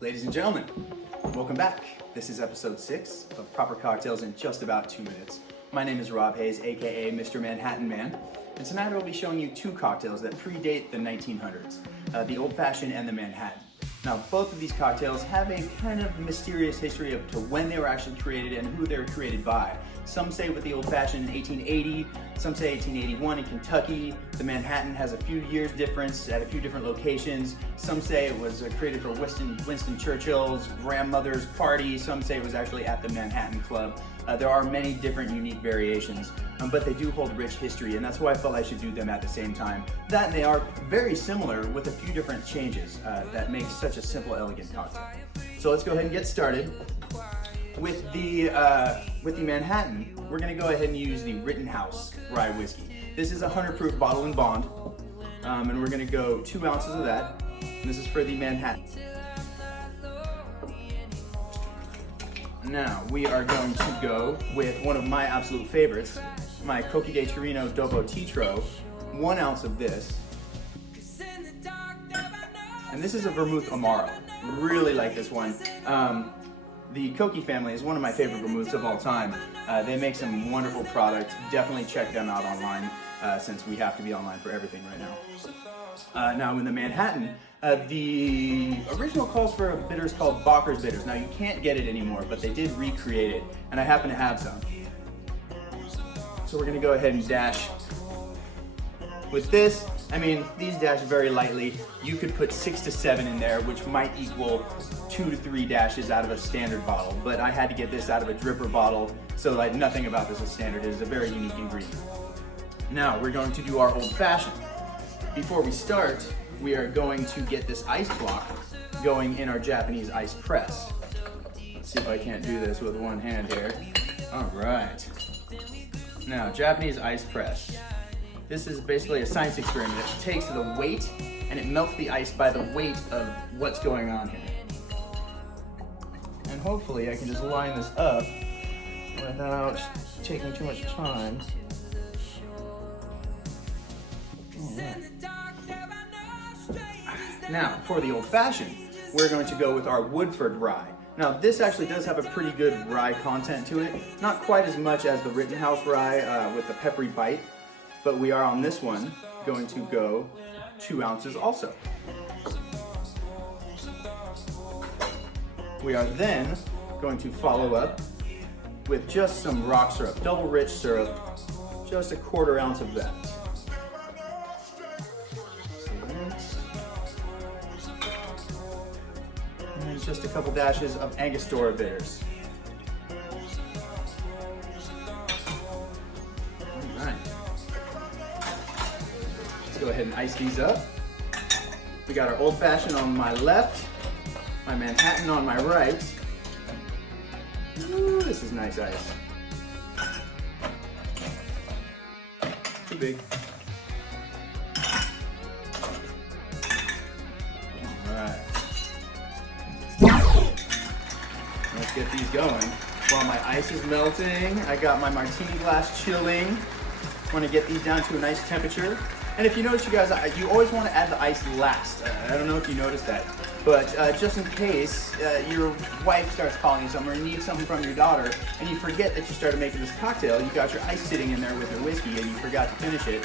Ladies and gentlemen, welcome back. This is episode 6 of Proper Cocktails in just about 2 minutes. My name is Rob Hayes, aka Mr. Manhattan Man, and tonight I will be showing you 2 cocktails that predate the 1900s, the Old Fashioned and the Manhattan. Now, both of these cocktails have a kind of mysterious history of to when they were actually created and who they were created by. Some say with the Old Fashioned in 1880, some say 1881 in Kentucky. The Manhattan has a few years difference at a few different locations. Some say it was created for Winston Churchill's grandmother's party. Some say it was actually at the Manhattan Club. There are many different unique variations, but they do hold rich history, and that's why I felt I should do them at the same time. That and they are very similar with a few different changes that make such a simple, elegant cocktail. So let's go ahead and get started. With the Manhattan, we're going to go ahead and use the Rittenhouse Rye Whiskey. This is a 100 proof bottle and bond, and we're going to go 2 ounces of that. And this is for the Manhattan. Now we are going to go with one of my absolute favorites, my Cocchi di Torino Dopo Titro, 1 ounce of this. And this is a Vermouth Amaro. Really like this one. The Cocchi family is one of my favorite vermouths of all time. They make some wonderful products. Definitely check them out online since we have to be online for everything right now. Now in the Manhattan, the original calls for a bitters called Bocker's Bitters. Now you can't get it anymore, but they did recreate it, and I happen to have some. So we're gonna go ahead and dash. With this, I mean, these dash very lightly. You could put 6 to 7 in there, which might equal 2 to 3 dashes out of a standard bottle, but I had to get this out of a dripper bottle, so like nothing about this is standard. It is a very unique ingredient. Now we're going to do our Old Fashioned. Before we start, we are going to get this ice block going in our Japanese ice press. Let's see if I can't do this with one hand here. All right. Now, Japanese ice press. This is basically a science experiment. It takes the weight and it melts the ice by the weight of what's going on here. And hopefully I can just line this up without taking too much time. Right. Now, for the Old Fashioned, we're going to go with our Woodford Rye. Now, this actually does have a pretty good rye content to it. Not quite as much as the Rittenhouse Rye with the peppery bite, but we are on this one going to go 2 ounces also. We are then going to follow up with just some rock syrup, double rich syrup, just a 1/4 ounce of that. And just a couple dashes of Angostura bitters. All right. Let's go ahead and ice these up. We got our Old Fashioned on my left, my Manhattan on my right. Ooh, this is nice ice. Too big. Alright. Let's get these going. While my ice is melting, I got my martini glass chilling. Want to get these down to a nice temperature. And if you notice, you guys, you always want to add the ice last. I don't know if you noticed that, but just in case your wife starts calling you somewhere and you need something from your daughter, and you forget that you started making this cocktail, you got your ice sitting in there with your whiskey and you forgot to finish it.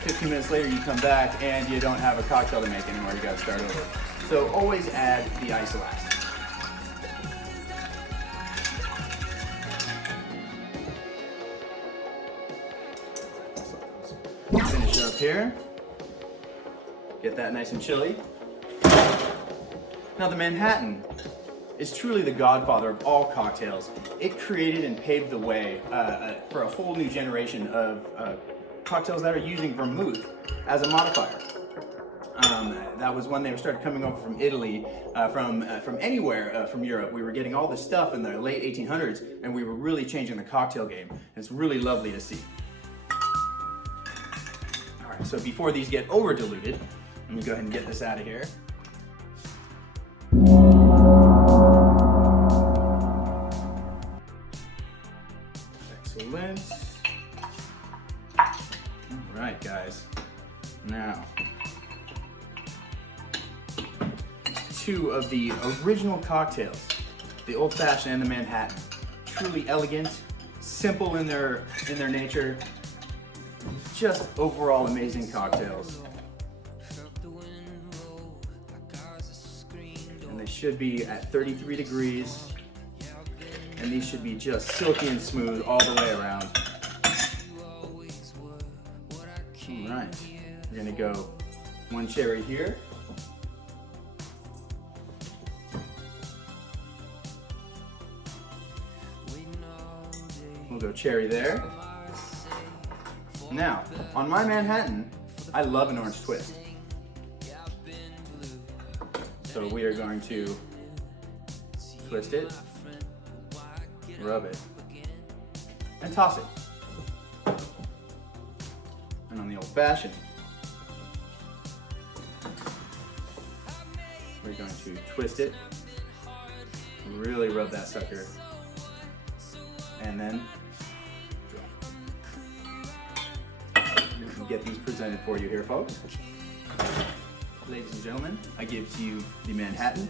15 minutes later, you come back and you don't have a cocktail to make anymore. You got to start over. So always add the ice last. Finish up here. Get that nice and chilly. Now the Manhattan is truly the godfather of all cocktails. It created and paved the way for a whole new generation of cocktails that are using vermouth as a modifier. That was when they started coming over from Italy, from anywhere from Europe. We were getting all this stuff in the late 1800s, and we were really changing the cocktail game. And it's really lovely to see. All right, so before these get over diluted, let me go ahead and get this out of here. Excellent. All right, guys. Now, two of the original cocktails, the Old Fashioned and the Manhattan. Truly elegant, simple in their nature, just overall amazing cocktails. And they should be at 33 degrees. And these should be just silky and smooth all the way around. All right, we're gonna go one cherry here. We'll go cherry there. Now, on my Manhattan, I love an orange twist. So we are going to twist it, rub it, and toss it. And on the Old Fashioned, we're going to twist it, really rub that sucker, and then we can get these presented for you here, folks. Ladies and gentlemen, I give to you the Manhattan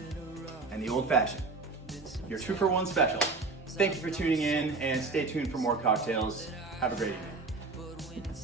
and the Old Fashioned, your 2-for-1 special. Thank you for tuning in, and stay tuned for more cocktails. Have a great evening.